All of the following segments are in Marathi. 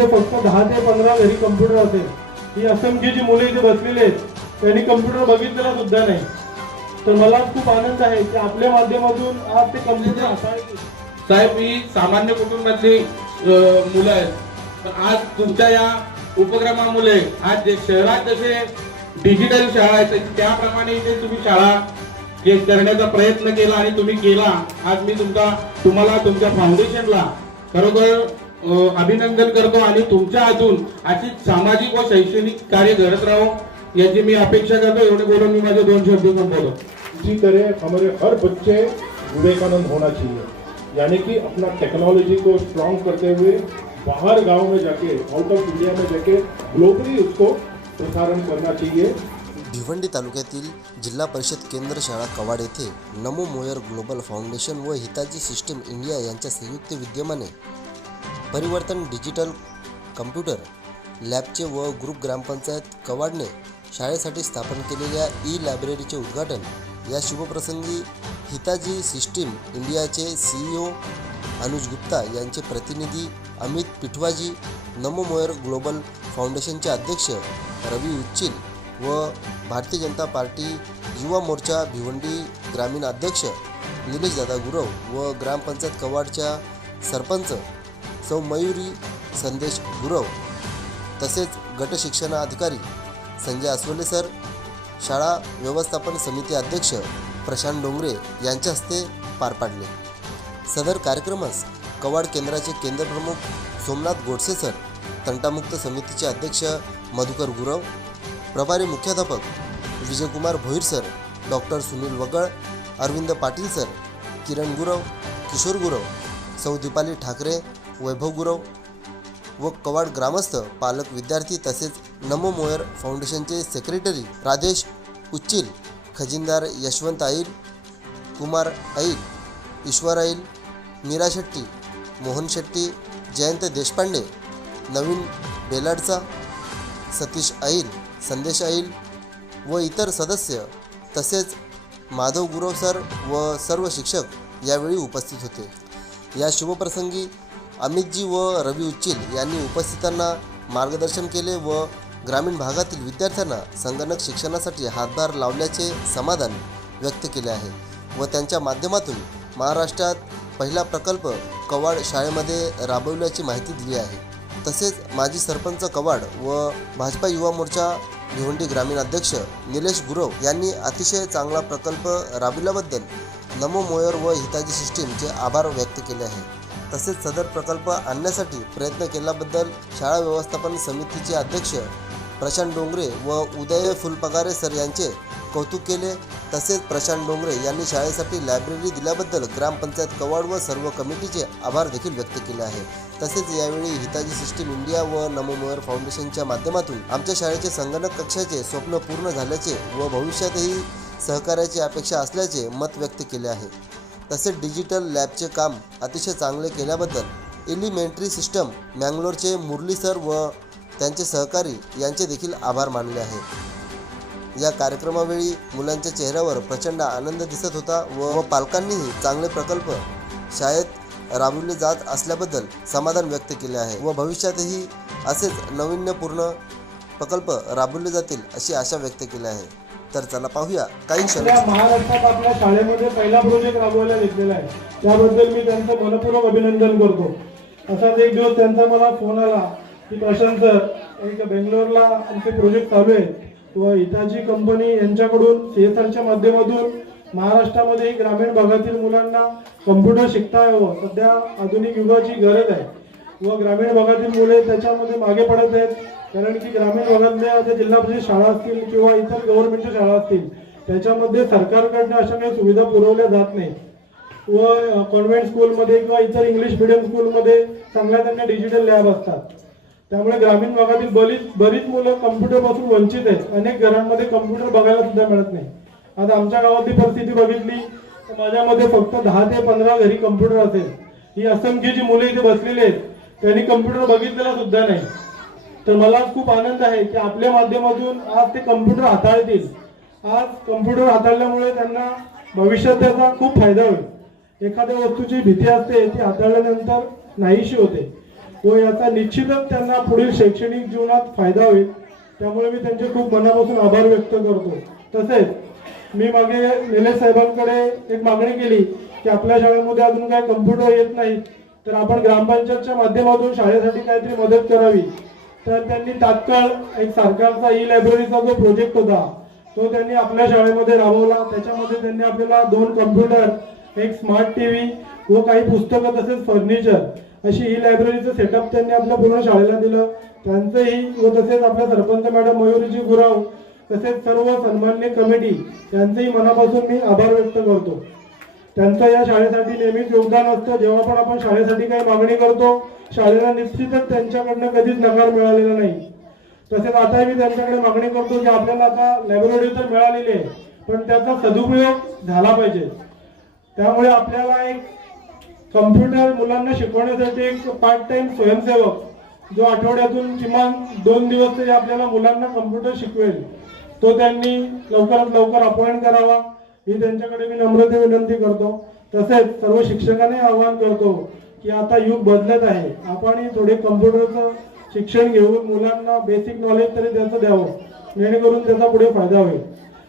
माझ्यामध्ये फक्त 10 ते 15 घरी कम्प्युटर असेल, ही असंख्य जी मुले इथे बसलेली आहेत त्यांनी कम्प्युटर बघितलेला सुद्धा नाही. तर मला खूप आनंद आहे की आपल्या माध्यमातून आज ते कम्प्युटर हाताळले. साहेब, ही सामान्य कुटुंबातली मुलं आहेत, पण आज तुमच्या या उपक्रमामुळे आज जे शहरात जसे डिजिटल शाळा आहेत त्याप्रमाणे इथे तुम्ही शाळा करण्याचा प्रयत्न केला आणि तुम्ही केला. आज मी तुम्हाला तुमच्या फाउंडेशनला खरोखर अभिनंदन करतो आणि तुमच्या हातून अशी सामाजिक व शैक्षणिक कार्य घडत राहो याची मी अपेक्षा करतो. एवढे बोलून मी माझे 2 शब्द संपवतो. इसी तरह हमारे हर बच्चे विवेकानंद होना चाहिए, यानी कि अपना टेक्नोलॉजी को स्ट्रॉन्ग करते हुए बाहर गांव में जाके, आउट ऑफ इंडिया में जाके ग्लोबली उसको प्रसारण करना चाहिए. भिवंडी तालुक्यातील जिल्हा परिषद केंद्र शाळा कवाड येथे नमो मोयर ग्लोबल फाउंडेशन व हिताची सिस्टीम इंडिया यांच्या संयुक्त विद्यमाने परिवर्तन डिजिटल कम्प्युटर लॅबचे व ग्रुप ग्रामपंचायत कवाडने शाळेसाठी स्थापन केलेल्या ई-लायब्ररीचे उद्घाटन. या शुभप्रसंगी हिताची सिस्टीम इंडियाचे CEO अनुज गुप्ता यांचे प्रतिनिधी अमित पिठवाजी, नमो मोयर ग्लोबल फाउंडेशनचे अध्यक्ष रवी उच्चिल व भारतीय जनता पार्टी युवा मोर्चा भिवंडी ग्रामीण अध्यक्ष निलेश दादा गुरव व ग्रामपंचायत कवाडच्या सरपंच सौ मयुरी संदेश गुरव तसेच गट शिक्षणाधिकारी संजय अस्वले सर, शाळा व्यवस्थापन समिती अध्यक्ष प्रशांत डोंगरे यांच्या हस्ते पार पाडले. सदर कार्यक्रमास कवाड केंद्राचे केंद्रप्रमुख सोमनाथ गोडसे सर, तंटामुक्त समितीचे अध्यक्ष मधुकर गुरव, प्रभारी मुख्याध्यापक Vijaykumar Bhoir sir, doctor Sunil Vagal, Arvind Patil sir, Kiran Gurav, Kishor Gurav, सौ दीपाली ठाकरे, वैभव गुरव व कवाड ग्रामस्थ, पालक, विद्यार्थी तसेच नमो मोयर फाउंडेशनचे सेक्रेटरी राजेश उच्चिल, खजिनदार यशवंत आईल, कुमार आईल, ईश्वर आईल, मीरा शेट्टी, मोहन शेट्टी, जयंत देशपांडे, नवीन बेलाडचा, सतीश आईल, संदेश आईल व इतर सदस्य तसेच माधव गुरव सर व सर्व शिक्षक यावेळी उपस्थित होते. या शुभप्रसंगी अमितजी व रवी उच्चिल यांनी उपस्थितांना मार्गदर्शन केले व ग्रामीण भागातील विद्यार्थ्यांना संगणक शिक्षणासाठी हातभार लावल्याचे समाधान व्यक्त केले आहे व त्यांच्या माध्यमातून महाराष्ट्रात पहिला प्रकल्प कवाड शाळेमध्ये राबवल्याची माहिती दिली आहे. तसेच माजी सरपंच कवाड व भाजपा युवा मोर्चा भिवंडी ग्रामीण अध्यक्ष निलेश गुरव यांनी अतिशय चांगला प्रकल्प राबविल्याबद्दल नमो मोयर व हिताची सिस्टीमचे आभार व्यक्त केले आहे. तसेच सदर प्रकल्प आणण्यासाठी प्रयत्न केल्याबद्दल शाळा व्यवस्थापन समितीचे अध्यक्ष प्रशांत डोंगरे व उदय फुलपगारे सर यांचे कौतुक केले. तसेच प्रशांत डोंगरे यांनी शाळेसाठी लायब्ररी दिल्याबद्दल ग्रामपंचायत कवाड व सर्व कमिटीचे आभार देखील व्यक्त केले आहे. तसेच यावेळी हिताची सिस्टीम इंडिया व नमो मोयर फाउंडेशनच्या माध्यमातून आमच्या शाळेचे संगणक कक्षाचे स्वप्न पूर्ण झाल्याचे व भविष्यातही सहकार्याची अपेक्षा असल्याचे मत व्यक्त केले आहे. तसेच डिजिटल लॅबचे काम अतिशय चांगले केल्याबद्दल एलिमेंटरी सिस्टम मँगलोरचे मुरली सर व त्यांचे सहकारी यांचे देखील आभार मानले आहे. या कार्यक्रमावेळी मुलांच्या चेहऱ्यावर प्रचंड आनंद दिसत होता व पालकांनीही चांगले प्रकल्प शाळेत राबविले जात असल्याबद्दल समाधान व्यक्त केले आहे व भविष्यातही असेच नाविन्यपूर्ण प्रकल्प राबवले जातील अशी आशा व्यक्त केली आहे. तर चला पाहूया काही महाराष्ट्रात आपल्या शाळेमध्ये पहिला प्रोजेक्ट राबवायला घेतलेला आहे, त्याबद्दल मी त्यांचं मनपूर्वक अभिनंदन करतो. असाच एक दिवस त्यांचा मला फोन आला की प्रशांत सर, एक बेंगलोरला आमचे प्रोजेक्ट चालू आहेत व हिताची कंपनी यांच्याकडून CSRच्या माध्यमातून महाराष्ट्रामध्ये ग्रामीण भागातील मुलांना कम्प्युटर शिकता यावं. सध्या आधुनिक युगाची गरज आहे व ग्रामीण भागातील मुले त्याच्यामध्ये मागे पडत आहेत, कारण की ग्रामीण भागातल्या आता जिल्हा परिषद शाळा असतील किंवा इतर गव्हर्नमेंटच्या शाळा असतील त्याच्यामध्ये सरकारकडनं अशा काही सुविधा पुरवल्या जात नाही व कॉन्व्हेंट स्कूलमध्ये किंवा इतर इंग्लिश मिडियम स्कूलमध्ये चांगल्या डिजिटल लॅब असतात. त्यामुळे ग्रामीण भागातील बरीच मुलं कम्प्युटरपासून वंचित आहेत. अनेक घरांमध्ये कम्प्युटर बघायला सुद्धा मिळत नाही. आता आमच्या गावातली परिस्थिती बघितली तर माझ्यामध्ये फक्त 10 ते 15 घरी कम्प्युटर असेल, ही असंख्य जी मुले इथे बसलेली आहेत त्यांनी कम्प्युटर बघितलेला सुद्धा नाही. तर मला खूप आनंद आहे की आपल्या माध्यमातून आज ते कम्प्युटर हाताळतील. आज कम्प्युटर हाताळल्यामुळे त्यांना भविष्यात त्याचा खूप फायदा होईल. एखाद्या वस्तूची भीती असते ती हाताळल्यानंतर नाहीशी होते. व याचा निश्चितच त्यांना पुढील शैक्षणिक जीवनात फायदा होईल. त्यामुळे मी त्यांचे खूप मनापासून आभार व्यक्त करतो. तसेच मी मागे निलेश साहेबांकडे एक मागणी केली की आपल्या शाळेमध्ये अजून काही कम्प्युटर येत नाही, तर आपण ग्रामपंचायतच्या माध्यमातून शाळेसाठी काहीतरी मदत करावी. तर त्यांनी तात्काळ एक सरकारचा ई लायब्ररीचा जो प्रोजेक्ट होता तो त्यांनी आपल्या शाळेमध्ये राबवला. त्याच्यामध्ये त्यांनी आपल्याला 2 कम्प्युटर, एक स्मार्ट टीव्ही व काही पुस्तकं तसेच फर्निचर अशी ई लायब्ररीचं सेटअप त्यांनी आपल्या पूर्ण शाळेला दिलं. त्यांचंही व तसेच आपल्या सरपंच मॅडम मयुरीजी गुराव तसेच सर्व सन्मान्य कमिटी यांचंही मनापासून मी आभार व्यक्त करतो. त्यांचं या शाळेसाठी नेहमीच योगदान असतं. जेव्हा पण आपण शाळेसाठी काही मागणी करतो शाळेला निश्चितच त्यांच्याकडनं कधीच नकार मिळालेला नाही. तसेच आता मी त्यांच्याकडे मागणी करतो की आपल्याला आता लायब्ररी तर मिळालेली आहे पण त्याचा सदुपयोग झाला पाहिजे. त्यामुळे आपल्याला एक कम्प्युटर मुलांना शिकवण्यासाठी एक पार्ट टाइम स्वयंसेवक जो आठवड्यातून किमान 2 दिवस तरी आपल्याला मुलांना कम्प्युटर शिकवेल तो त्यांनी लवकरात लवकर अपॉइंट करावा ही त्यांच्याकडे मी नम्रते विनंती करतो. तसेच सर्व शिक्षकांनी आवाहन करतो की आता युग बदलत आहे, आपण थोडे कम्प्युटरचं शिक्षण घेऊन मुलांना बेसिक नॉलेज तरी त्याचं द्यावं जेणेकरून त्याचा पुढे फायदा होईल.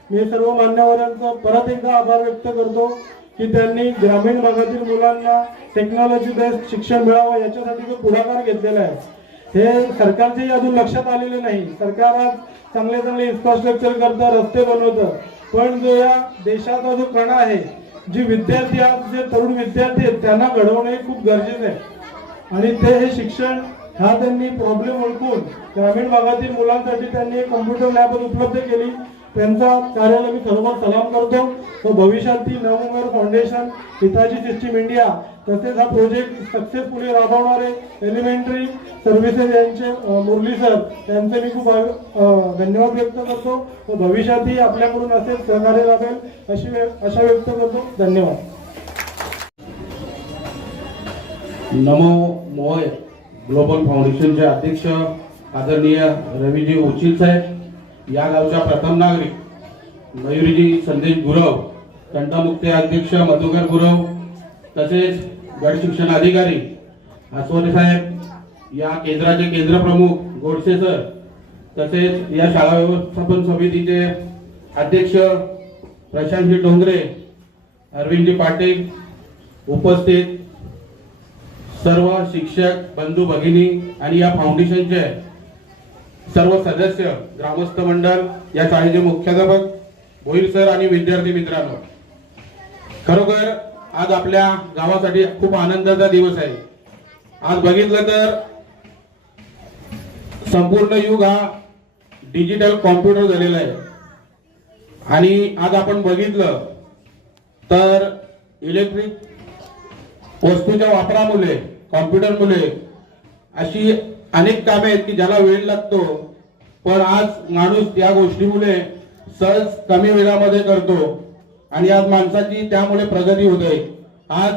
मी सर्व मान्यवरांचा परत एकदा आभार व्यक्त करतो की त्यांनी ग्रामीण भागातील मुलांना टेक्नॉलॉजी बेस्ड शिक्षण मिळावं याच्यासाठी जो पुढाकार घेतलेला आहे हे सरकारच्याही अजून लक्षात आलेले नाही. सरकार आज चांगले चांगले इन्फ्रास्ट्रक्चर करतं, रस्ते बनवतं, पण जो या देशाचा जो कणा आहे, जी विद्यार्थी आज जे तरुण विद्यार्थी आहेत त्यांना घडवणे खूप गरजेचं आहे. आणि ते हे शिक्षण हा त्यांनी प्रॉब्लेम ओळखून ग्रामीण भागातील मुलांसाठी त्यांनी एक कम्प्युटर लॅब उपलब्ध केली. त्यांचा कार्याला मी खरोखर सलाम करतो. व भविष्यातील नवोमेर फाउंडेशन, हिताची सिस्टीम इंडिया तसेच हा प्रोजेक्ट सक्सेसफुली राबवणारे एलिमेंटरी सर्व्हिसेस यांचे मुरली सर त्यांचे मी खूप धन्यवाद व्यक्त करतो. व भविष्यातही आपल्याकडून असेच सहकार्य लाभेल अशा व्यक्त करतो. धन्यवाद. नमो मोय ग्लोबल फाउंडेशनचे अध्यक्ष आदरणीय रवीजी उचिल साहेब, या गावच्या प्रथम नागरिक मयुरीजी संदेश गुरव, तंटामुक्ती अध्यक्ष मधुकर गुरव, तसेच गट शिक्षण अधिकारी आसवरे साहेब, या केंद्राचे केंद्र प्रमुख गोडसे सर, तसेच या शाळा व्यवस्थापन समितीचे अध्यक्ष प्रशांतजी डोंगरे, अरविंदजी पाटील, उपस्थित सर्व शिक्षक बंधू भगिनी आणि या फाउंडेशनचे सर्व सदस्य, ग्रामस्थ मंडळ, या शाळेचे मुख्याध्यापक भोईर सर आणि विद्यार्थी मित्रांनो, खरोखर आज आपल्या गावासाठी खूप आनंदाचा दिवस आहे. आज बघितलं तर संपूर्ण युग हा डिजिटल कॉम्प्युटर झालेला आहे. आणि आज आपण बघितलं तर इलेक्ट्रिक वस्तूच्या वापरामुळे, कॉम्प्युटरमुळे अशी अनेक कामे आहेत की ज्याला वेळ लागतो, पण आज माणूस त्या गोष्टीमुळे सहज कमी वेळामध्ये करतो आणि आज माणसाची त्यामुळे प्रगती होते. आज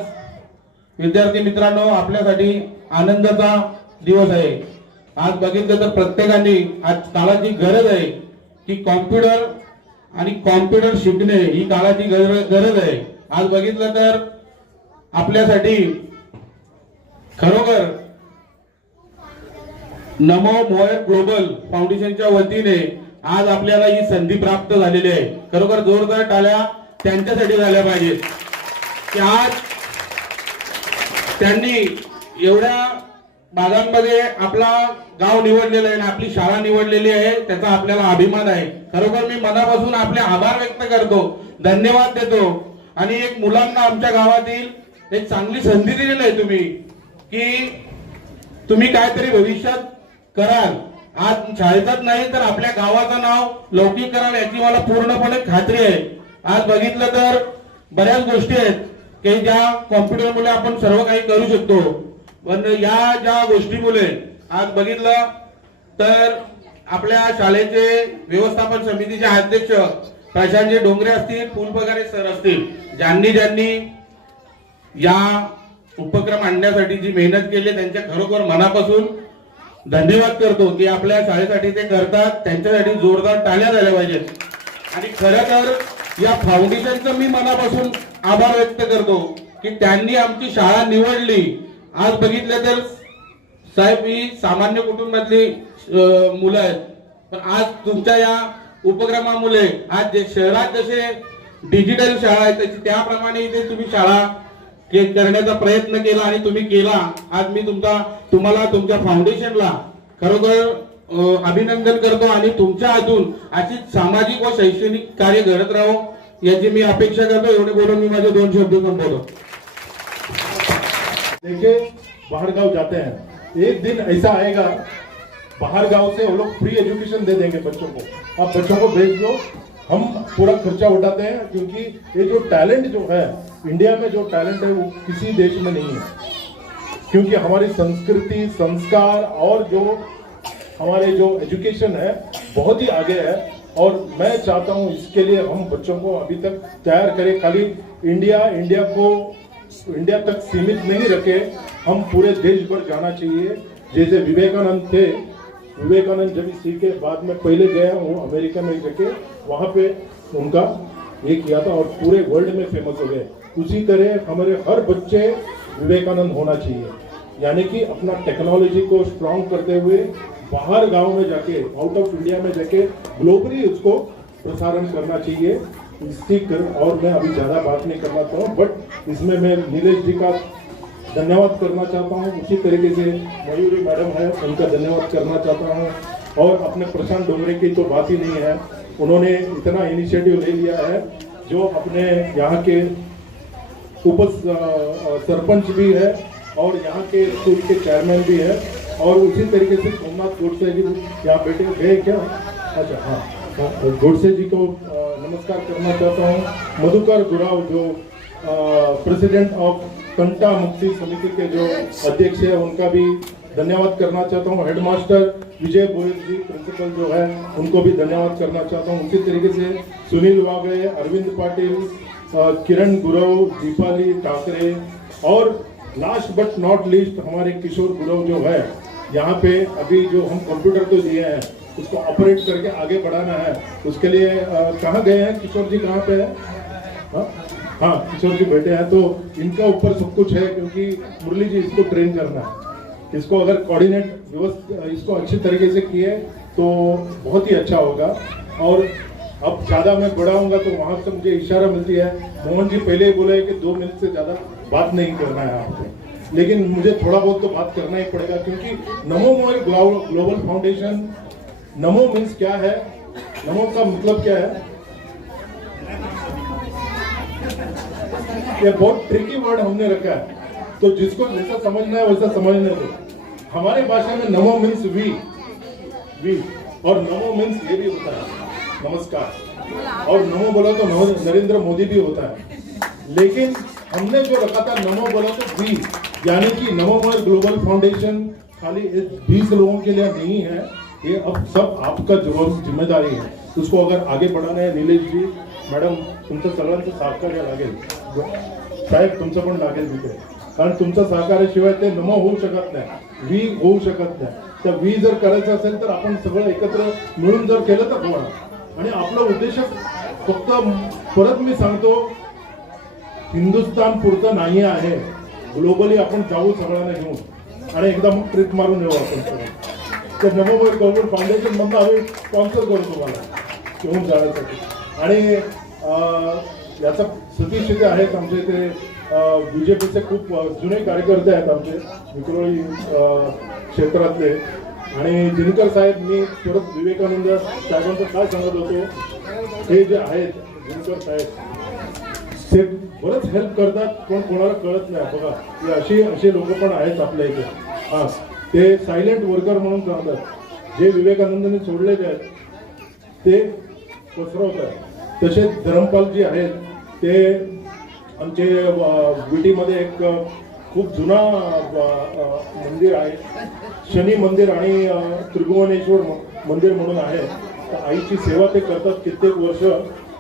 विद्यार्थी मित्रांनो आपल्यासाठी आनंदाचा दिवस आहे. आज बघितलं तर प्रत्येकाने आज काळाची गरज आहे की कॉम्प्युटर आणि कॉम्प्युटर शिकणे ही काळाची गरज आहे. आज बघितलं तर आपल्यासाठी खरोखर नमो मोय ग्लोबल फाउंडेशनच्या वतीने आज आपल्याला ही संधी प्राप्त झालेली आहे. खरोखर जोरदार टाळ्या त्यांच्यासाठी झाल्या पाहिजेत की आज त्यांनी एवढ्या भागांमध्ये आपला गाव निवडलेला आहे आणि आपली शाळा निवडलेली आहे, त्याचा आपल्याला अभिमान आहे. खरोखर मी मनापासून आपले आभार व्यक्त करतो, धन्यवाद देतो. आणि एक मुलांना आमच्या गावातील एक चांगली संधी दिलेली आहे तुम्ही की तुम्ही काहीतरी भविष्यात कराल. आज शाळेचाच नाही तर आपल्या गावाचं नाव लौकिक कराल याची मला पूर्णपणे खात्री आहे. आज बघितलं तर बऱ्याच गोष्टी आहेत की ज्या कॉम्प्युटरमुळे आपण सर्व काही करू शकतो, पण या ज्या गोष्टीमुळे आज बघितलं तर आपल्या शाळेचे व्यवस्थापन समितीचे अध्यक्ष प्रशांतजी डोंगरे असतील, फुलपगारे सर असतील, ज्यांनी या उपक्रम आणण्यासाठी जी मेहनत केली त्यांच्या खरोखर मनापासून धन्यवाद करतो की आपल्या शाळेसाठी ते करतात. त्यांच्यासाठी जोरदार टाळ्या झाल्या पाहिजेत. आणि खरं तर या फाउंडेशनचं मी मनापासून आभार व्यक्त करतो की त्यांनी आमची शाळा निवडली. आज बघितलं तर साहेब ही सामान्य कुटुंबातली मुलं आहेत, पण आज तुमच्या या उपक्रमामुळे आज जे शहरात जसे डिजिटल शाळा आहेत त्याप्रमाणे इथे तुम्ही शाळा करण्याचा प्रयत्न केला आणि तुम्ही केला. आज मी तुम्हाला तुमच्या फाउंडेशनला खरोखर अभिनंदन करतो आणि तुमच्या हातून अशी सामाजिक व शैक्षणिक कार्य घडत राहो याची मी अपेक्षा करतो. एवढे बोलून मी माझे 2 शब्द संपवतो. देखिए बाहर गांव जाते हैं, एक दिन ऐसा आएगा बाहर गांव से वो लोग फ्री एजुकेशन दे देंगे बच्चों को, आप बच्चों को भेज दो, हम पूरा खर्चा उठाते हैं. क्योंकि ये जो टैलेंट जो है इंडिया में, जो टैलेंट है वो किसी देश में नहीं है. क्योंकि हमारी संस्कृति, संस्कार और जो हमारे जो एजुकेशन है बहुत ही आगे है. और मैं चाहता हूँ इसके लिए हम बच्चों को अभी तक तैयार करें. खाली इंडिया तक सीमित नहीं रखे, हम पूरे देश भर जाना चाहिए. जैसे विवेकानंद थे, विवेकानंद जब सीखे बाद में पहले गया वो अमेरिका में जाके वहाँ पे उनका ये किया था और पूरे वर्ल्ड में फेमस हो गए. उसी तरह हमारे हर बच्चे विवेकानंद होना चाहिए. यानी कि अपना टेक्नोलॉजी को स्ट्रॉन्ग करते हुए बाहर गांव में जाके, आउट ऑफ इंडिया में जाके ग्लोबली उसको प्रसारण करना चाहिए. और मैं अभी ज़्यादा बात नहीं करना चाहता हूँ, बट इसमें मैं नीलेश जी का धन्यवाद करना चाहता हूँ. उसी तरीके से मयूरी मैडम है, उनका धन्यवाद करना चाहता हूँ. और अपने प्रशांत डोंगरे की तो बात ही नहीं है, उन्होंने इतना इनिशिएटिव ले लिया है. जो अपने यहाँ के उप सरपंच भी है और यहाँ के स्कूल के चेयरमैन भी है. और उसी तरीके से सोमनाथ गोडसे जी यहाँ बैठे गए क्या? अच्छा हाँ, गोडसे जी को नमस्कार करना चाहता हूँ. मधुकर गुराव जो प्रेसिडेंट ऑफ कंटा मुक्ति समिति के जो अध्यक्ष है, उनका भी धन्यवाद करना चाहता हूँ. हेडमास्टर विजय गोयल जी प्रिंसिपल जो है, उनको भी धन्यवाद करना चाहता हूँ. उसी तरीके से सुनील वागड़े, अरविंद पाटिल, किरण गुरव, दीपाली ठाकरे और लास्ट बट नॉट लीस्ट हमारे किशोर गुरव जो है यहाँ पे. अभी जो हम कंप्यूटर तो दिए हैं उसको ऑपरेट करके आगे बढ़ाना है. उसके लिए कहाँ गए हैं किशोर जी, कहाँ पे है? हाँ किशोर जी बैठे हैं. तो इनका ऊपर सब कुछ है, क्योंकि मुरली जी इसको ट्रेन करना है. इसको अगर कोऑर्डिनेट व्यवस्था इसको अच्छी तरीके से किए तो बहुत ही अच्छा होगा. और अब ज़्यादा मैं बढ़ाऊंगा तो वहाँ से मुझे इशारा मिलती है, मोहन जी पहले ही बोले कि 2 मिनट से ज़्यादा बात नहीं करना है आपको, लेकिन मुझे थोड़ा बहुत तो बात करना ही पड़ेगा. क्योंकि नमो मोबाइल ग्लोबल फाउंडेशन, नमो मीन्स क्या है, नमो का मतलब क्या है, ये बहुत ट्रिकी वर्ड हमने रखा है. तो जिसको जैसा समझना है वैसा समझने दो. हमारे भाषा में नमो मीन्स वी, और नमो मीन्स ये भी होता है नमस्कार, और नमो बोला तो नरेंद्र मोदी भी होता है. लेकिन हमने जो रखा था नमो बोला तो वी, यानी कि नमो मोबाइल ग्लोबल फाउंडेशन खाली 20 लोगों के लिए नहीं है. ये अब सब आपका जिम्मेदारी है. उसको अगर आगे बढ़ाना है, नीलेश जी मॅडम तुमचं सगळ्यांचं सहकार्य लागेल. साहेब तुमचं पण लागेल तिथे, कारण तुमचं सहकार्याशिवाय ते नमो होऊ शकत नाही, वी होऊ शकत नाही. तर वी जर करायचं असेल तर आपण सगळं एकत्र मिळून जर केलं तर होणार. आणि आपला उद्देश फक्त, परत मी सांगतो, हिंदुस्थान पुरतं नाही आहे, ग्लोबली आपण जाऊ सगळ्यांना घेऊन आणि एकदा मग ट्रिप मारून येऊ आपण सगळं. तर नमो मोबाइल ग्लोबल फाउंडेशन मधून आम्ही स्पॉन्सर करू तुम्हाला घेऊन जाण्यासाठी. आणि याचा सतीश इथे आहेत आमचे, इथे बीजेपीचे खूप जुने कार्यकर्ते आहेत आमचे विक्रोळी क्षेत्रातले. आणि दिनकर साहेब, मी परत विवेकानंद साहेबांचं काय सांगत होतो, हे जे आहेत दिनकर साहेब ते बरंच हेल्प करतात, पण कोणाला कळत नाही. बघा हे असे लोक पण आहेत आपल्या इथे. हां, ते सायलेंट वर्कर म्हणून सांगतात. जे विवेकानंदने सोडलेले आहेत ते पसरवत आहेत. तसेच धरमपालजी आहेत, ते आमचे विटीमध्ये एक खूप जुना मंदिर आहे, शनी मंदिर आणि त्रिभुवनेश्वर मंदिर म्हणून आहे. तर आईची सेवा ते करतात कित्येक वर्ष,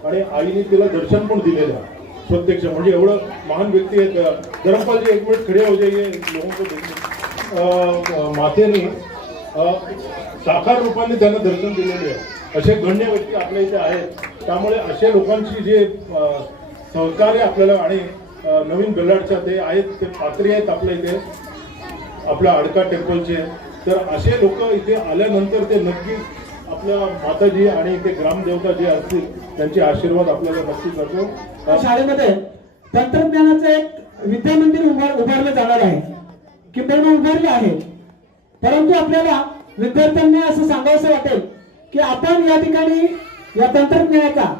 आणि आईने तिला दर्शन पण दिलेलं आहे प्रत्यक्ष. म्हणजे एवढं महान व्यक्ती आहेत. धरमपालजी एक मिनिट खडे हो जाइए. लोगों को देखिए, मातेने साकार रूपाने त्यांना दर्शन दिलेले आहे. असे गण्य व्यक्ती आपल्या इथे आहेत. त्यामुळे अशा लोकांची जे सहकार्य आपल्याला, आणि नवीन बेल्लाडच्या ते आहेत, ते पात्री आहेत आपल्या इथे. आपल्या अडका टेम्पलचे. तर असे लोक इथे आल्यानंतर ते नक्कीच आपल्या माताजी आणि ते ग्रामदेवता जे असतील त्यांचे आशीर्वाद आपल्याला नक्कीच असो. शाळेमध्ये तंत्रज्ञानाचं एक विद्यामंदिर उभारलं जाणार आहे, किंबहुना उभारले आहे. परंतु आपल्याला विद्यार्थ्यांना असं सांगावंसं वाटेल की आपण या ठिकाणी या तंत्रज्ञानाचा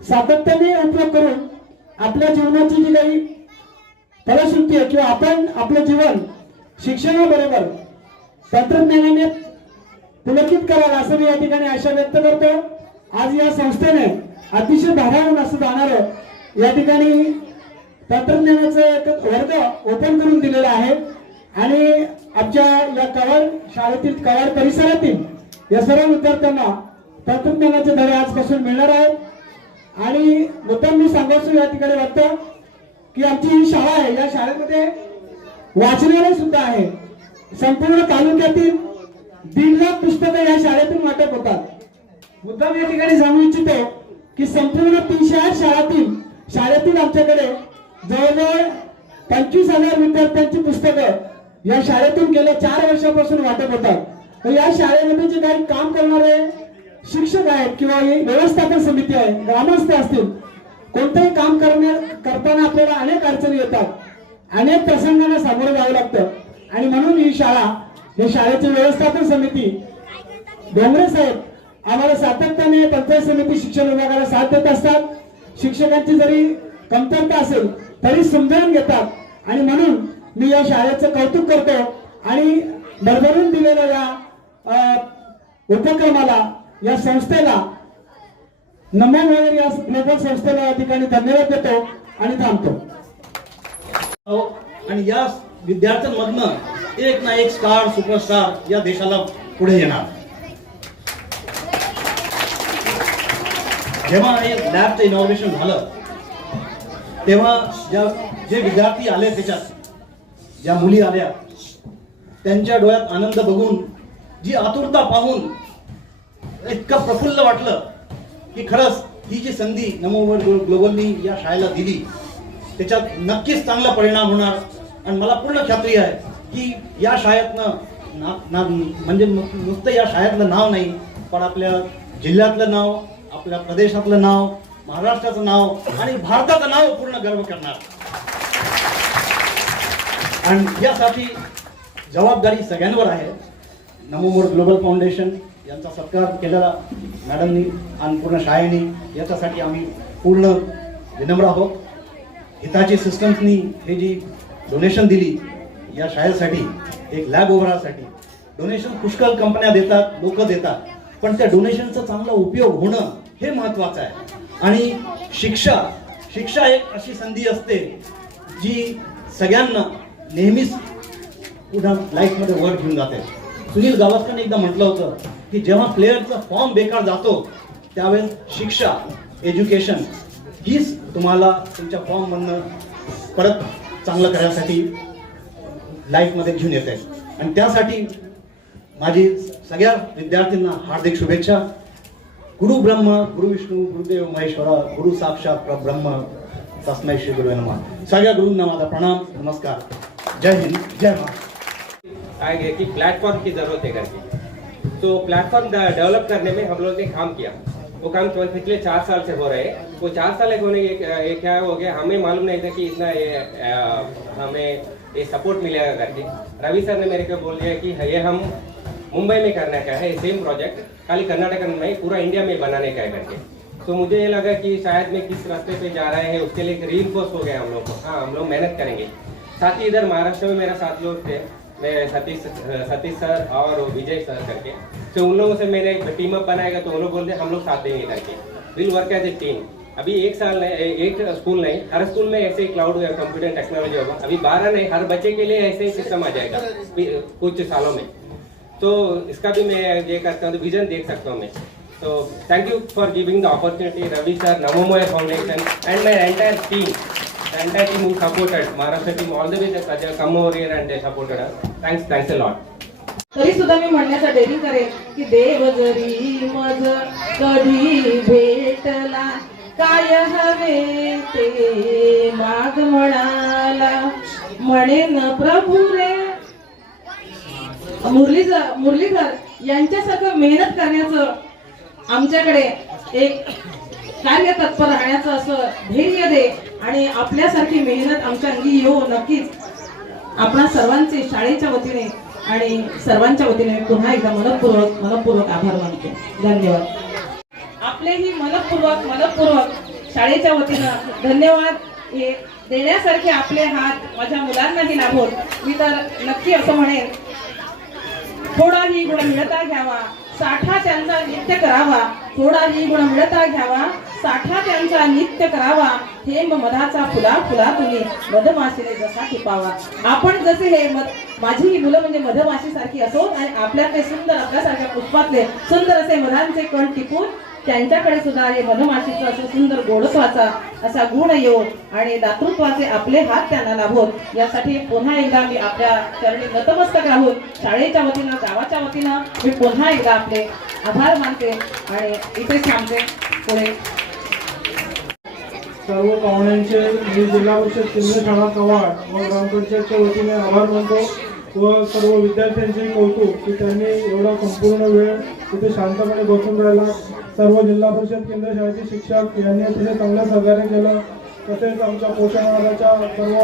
सातत्याने उपयोग करून आपल्या जीवनाची जी काही फलश्रुती आहे किंवा आपण आपलं जीवन शिक्षणाबरोबर तंत्रज्ञानाने पुलकित करावं असं मी या ठिकाणी आशा व्यक्त करतो. आज या संस्थेने अतिशय भारावून असं जाणारं या ठिकाणी तंत्रज्ञानाचं एक वर्ग ओपन करून दिलेला आहे आणि आमच्या या कवाड शाळेतील कवाड परिसरातील या सर्व विद्यार्थ्यांना तंत्रज्ञानाचे धडे आजपासून मिळणार आहेत. आणि मुद्दाम मी सांगायचं या ठिकाणी वाटतं की आमची ही शाळा आहे, या शाळेमध्ये वाचनालय सुद्धा आहे. संपूर्ण तालुक्यातील 1.5 लाख पुस्तकं या शाळेतून वाटप होतात. मुद्दाम या ठिकाणी सांगू इच्छितो की संपूर्ण 308 शाळेतील आमच्याकडे जवळजवळ 25,000 विद्यार्थ्यांची पुस्तकं या शाळेतून गेल्या 4 वर्षापासून वाटप होतात. तर या शाळेमध्ये जे काही काम करणारे शिक्षक आहेत किंवा व्यवस्थापन समिती आहे, ग्रामस्थ असतील, कोणतेही काम करताना आपल्याला अनेक अडचणी येतात, अनेक प्रसंगांना सामोरं जावं लागतं. आणि म्हणून ही शाळा, ही शाळेची व्यवस्थापन समिती डोंगरे साहेब आम्हाला सातत्याने पंचायत समिती शिक्षण विभागाला साथ देत असतात. शिक्षकांची जरी कमतरता असेल तरी समजावून घेतात आणि म्हणून मी या शाळेचं कौतुक करतो आणि भरभरून दिलेल्या या उपक्रमाला, या संस्थेला, नमो मोयर या ग्लोबल संस्थेला या ठिकाणी धन्यवाद देतो आणि थांबतो. आणि या विद्यार्थ्यांमधनं एक ना एक स्टार सुपरस्टार या देशाला पुढे येणार. जेव्हा हे लॅबचं इनॉग्रेशन झालं तेव्हा जे विद्यार्थी आले, त्याच्यात ज्या मुली आल्या, त्यांच्या डोळ्यात आनंद बघून, जी आतुरता पाहून इतकं प्रफुल्ल वाटलं की खरंच ही जी संधी नमो ग्लोबलनी या शाळेला दिली त्याच्यात नक्कीच चांगला परिणाम होणार. आणि मला पूर्ण खात्री आहे की या शाळेतनं म्हणजे नुसतं या शाळेतलं नाव नाही, पण आपल्या जिल्ह्यातलं नाव, आपल्या प्रदेशातलं नाव, महाराष्ट्राचं नाव आणि भारताचं नाव पूर्ण गर्व करणार. आणि यासाठी जबाबदारी सगळ्यांवर आहे. नमो ग्लोबल फाउंडेशन यांचा सत्कार केलेला मॅडमनी आणि पूर्ण शाळेने, याच्यासाठी आम्ही पूर्ण विनम्र आहोत. हिताची सिस्टम्सनी हे जी डोनेशन दिली या शाळेसाठी, एक लॅब उभारण्यासाठी, डोनेशन पुष्कळ कंपन्या देतात, लोक देतात, पण त्या डोनेशनचा चांगला उपयोग होणं हे महत्त्वाचं आहे. आणि शिक्षा एक अशी संधी असते जी सगळ्यांना नेहमीच पुढे लाईफमध्ये वर घेऊन जाते. सुनील गावस्करने एकदा म्हटलं होतं की जेव्हा प्लेयरचा फॉर्म बेकार जातो त्यावेळेस शिक्षा, एज्युकेशन हीच तुम्हाला तुमच्या फॉर्ममधनं परत चांगलं करण्यासाठी लाईफमध्ये घेऊन येते. आणि त्यासाठी माझी सगळ्या विद्यार्थ्यांना हार्दिक शुभेच्छा. गुरु ब्रह्म गुरु विष्णू गुरुदेव महेश्वरा गुरु साक्षात परब्रह्म तस्मै श्री गुरुवे नमः. सगळ्या गुरूंना माझा प्रणाम, नमस्कार. जय हिंद, जय महाराष्ट्र. आएंगे कि प्लेटफॉर्म की जरूरत है करके, तो प्लेटफॉर्म डेवलप करने में हम लोगों ने काम किया. वो काम पिछले 4 साल से हो रहे हैं. वो 4 साल होने एक क्या हो गया, हमें मालूम नहीं था कि इतना हमें ये सपोर्ट मिलेगा करके. रवि सर ने मेरे को बोल दिया कि ये हम मुंबई में करने का है, सेम प्रोजेक्ट खाली कर्नाटक में पूरा इंडिया में बनाने का है करके. तो मुझे ये लगा कि शायद मैं किस रास्ते पे जा रहे हैं, उसके लिए रीइंफोर्स हो गया हम लोग को. हाँ, हम लोग मेहनत करेंगे. साथ ही इधर महाराष्ट्र में मेरा 7 लोग थे, मैं सतीश सर और विजय सर करके, तो उन लोगों से मैंने एक टीम अप बनाएगा, तो उन लोग बोलते हम लोग साथ देंगे करके. Will work as a team. अभी एक स्कूल नहीं, हर स्कूल में ऐसे ही क्लाउड कंप्यूटर टेक्नोलॉजी होगा. अभी 12 नहीं, हर बच्चे के लिए ऐसे ही सिस्टम आ जाएगा कुछ सालों में. तो इसका भी मैं ये करता हूँ, तो विजन देख सकता हूँ मैं. So thank you for giving the opportunity, Ravi sir, Namo Moyer Foundation, and my entire team. The entire team who supported Maharashtra team all the way. They come over here and they supported us. Thanks a lot. तरी सुद्धा मी म्हणण्याचा डेअरिंग करेन की देव जरी मज कधी भेटला, काय हवे ते माग म्हणाला, म्हणेन प्रभू रे मुरलीधर यांच्यासारखं मेहनत करण्याचं, आमच्याकडे एक कार्य तत्पर राहण्याचं असं धैर्य दे आणि आपल्यासारखी मेहनत आमच्या अंगी येऊ नक्कीच. आपणा सर्वांचे शाळेच्या वतीने आणि सर्वांच्या वतीने पुन्हा एकदा मनपूर्वक आभार मानते. धन्यवाद. आपलेही मनपूर्वक शाळेच्या वतीनं धन्यवाद. हे देण्यासारखे आपले हात माझ्या मुलांनाही लाभोत. मी तर नक्की असं म्हणेन, थोडाही गुण मिळता घ्यावा, साठा त्यांचा नित्य करावा. थोडाही गुण मिळता घ्यावा, साठा त्यांचा नित्य करावा. थेंब मधाचा फुला तुम्ही मधमाशीने जसा टिपावा. आपण जसे हे माझी ही मुलं म्हणजे मधमाशी सारखी असो आणि आपल्यातले सुंदर, आपल्यासारख्या पुष्पातले सुंदर असे मधांचे कण टिपून त्यांच्याकडे सुद्धा हे मधमाशीचं असं सुंदर गोडत्वाचा असा गुण येऊ आणि दातृत्वाचे आपले हात त्यांना लाभोत. यासाठी पुन्हा एकदा मी आपल्या चरणी नतमस्तक राहून शाळेच्या वतीनं, गावाच्या वतीनं मी पुन्हा एकदा आपले आभार मानते आणि इथेच थांबते. पुढे सर्व पाहुण्यांचे मी जिल्हा परिषद केंद्र शाळा कवाड व ग्रामपंचायतच्या वतीने आभार मानतो व सर्व विद्यार्थ्यांचे कौतुक की त्यांनी एवढा संपूर्ण वेळ तिथे शांतपणे बसून राहिला. सर्व जिल्हा परिषद केंद्र शाळेचे शिक्षक यांनी अतिशय चांगलं सहकार्य केलं. तसेच आमच्या पोषण आहाराच्या सर्व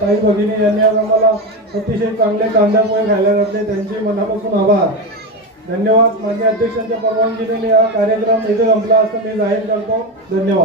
ताई भगिनी यांनी आज आम्हाला अतिशय चांगले कांदापोहे खायला घातले. त्यांचे मनापासून आभार. धन्यवाद. माझ्या अध्यक्षांच्या परवानगीने हा कार्यक्रम इथे संपला असं मी जाहीर करतो. धन्यवाद.